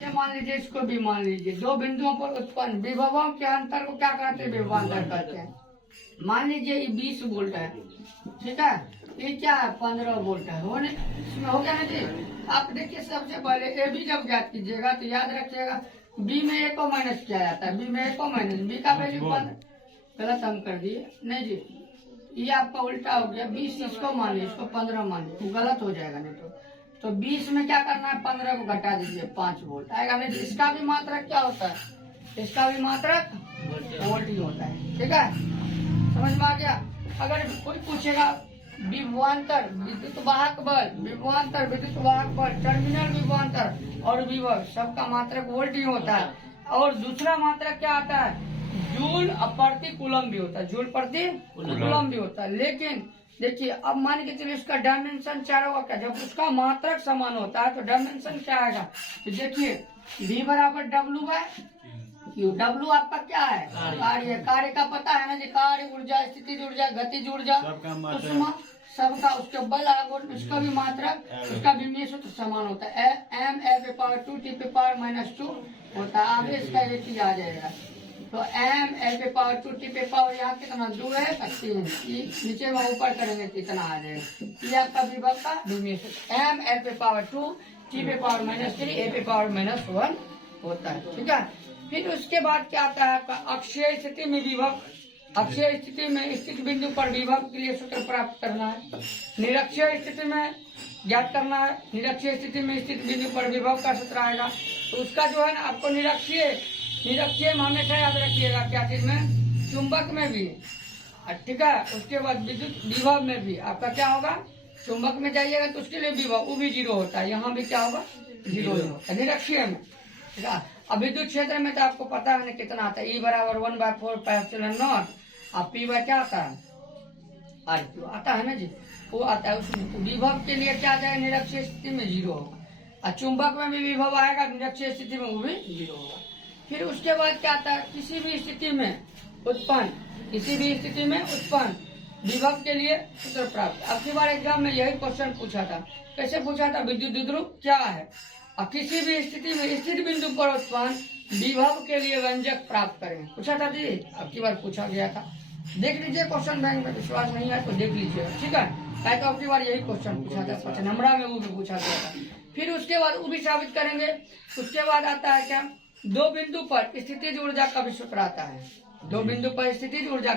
मान लीजिए, इसको भी मान लीजिए, दो बिंदुओं पर उत्पन्न विभवों के अंतर को क्या कहते हैं? विभवांतर कहते हैं। मान लीजिए ये 20 वोल्ट है, ठीक है, ये क्या है? 15 वोल्ट है। होने इसमें हो गया ना जी। आप देखिए, सबसे पहले ए बी जब ज्ञात कीजिएगा तो याद रखिएगा बी में ए को माइनस किया जाता है, बी में ए को माइनस, बी का वैल्यू 15। गलत हम कर दिए, नहीं जी, ये आपका उल्टा हो गया। 20 इसको मान लीजिए, इसको 15 मान लीजिए, तो गलत हो जाएगा नहीं तो 20 में क्या करना है? 15 को घटा दीजिए, 5 वोल्ट आएगा। नहीं, इसका भी मात्रक क्या होता है? इसका भी मात्रक वोल्ट ही होता है, ठीक है, समझ में आ गया। अगर कोई पूछेगा विभवांतर विद्युत वाहक बल, विभवांतर विद्युत वाहक बल, टर्मिनल विभवांतर और विभव, सबका मात्रक वोल्ट ही होता है। और दूसरा मात्रक क्या आता है? जूल प्रति कूलम भी होता है, जूल प्रति कूलम भी होता है। लेकिन देखिए, अब मान के चलिए इसका डायमेंशन 4 होगा क्या? जब उसका मात्रक समान होता है तो डायमेंशन क्या आएगा? तो देखिए V बराबर डब्लू है, क्यू, डब्लू आपका क्या है? कार्य। कार्य का पता है ना जी, कार्य ऊर्जा, स्थितिज ऊर्जा, गतिज ऊर्जा, सबका उसके बल आघूर्ण, उसका भी मात्रक, उसका भी में सूत्र समान होता है। m L/2 T/-2 होता है। आगे इसका एक ही आ जाएगा, तो m L/2 T/, यहाँ कितना 2 है 3, नीचे में ऊपर करेंगे तो इतना आ जाएगा। ये आपका विभव का विमीय सूत्र m L/2 T/-3 A/-1 होता है, ठीक है। फिर उसके बाद क्या आता है आपका? अक्षीय स्थिति में विभव। अक्षीय स्थिति में स्थित बिंदु पर विभव के लिए सूत्र प्राप्त करना है। निरक्षीय स्थिति में ज्ञात करना है। निरक्षीय स्थिति में स्थित बिंदु पर विभव का सूत्र आएगा, तो उसका जो है ना आपको निरक्षीय में हमेशा याद रखिएगा क्या चीज में? चुंबक में भी, ठीक है। उसके बाद विद्युत विभव में भी आपका क्या होगा? चुंबक में जाइएगा तो उसके लिए विभव वो भी 0 होता है, यहाँ भी क्या होगा? 0 होता है निरक्षीय में, ठीक है। अब विद्युत क्षेत्र में तो आपको पता है ना कितना आता है? E बराबर 1/4πε0। अब P बाय क्या आता है? RQ आता है ना जी, वो आता है उसमें। तो विभव के लिए क्या जाएगा? निरक्षीय स्थिति में 0 होगा, और चुंबक में भी विभव आएगा, निरक्षीय स्थिति में वो भी 0 होगा। फिर उसके बाद क्या आता है? किसी भी स्थिति में उत्पन्न विभव के लिए सूत्र प्राप्त। अब की बार एग्जाम में यही क्वेश्चन पूछा था। कैसे पूछा था? विद्युत द्विध्रुव क्या है और किसी भी स्थिति में स्थित बिंदु पर उत्पन्न विभव के लिए व्यंजक प्राप्त करें, पूछा था जी। अब की बार पूछा गया था, देख लीजिए क्वेश्चन बैंक में, विश्वास नहीं है तो देख लीजिए, ठीक है। तो अब की बार यही क्वेश्चन पूछा था, 5 नंबर में वो भी पूछा गया था। फिर उसके बाद वो भी साबित करेंगे। उसके बाद आता है क्या? दो बिंदु पर स्थितिज ऊर्जा का भी सूत्र आता है। दो बिंदु पर स्थितिज ऊर्जा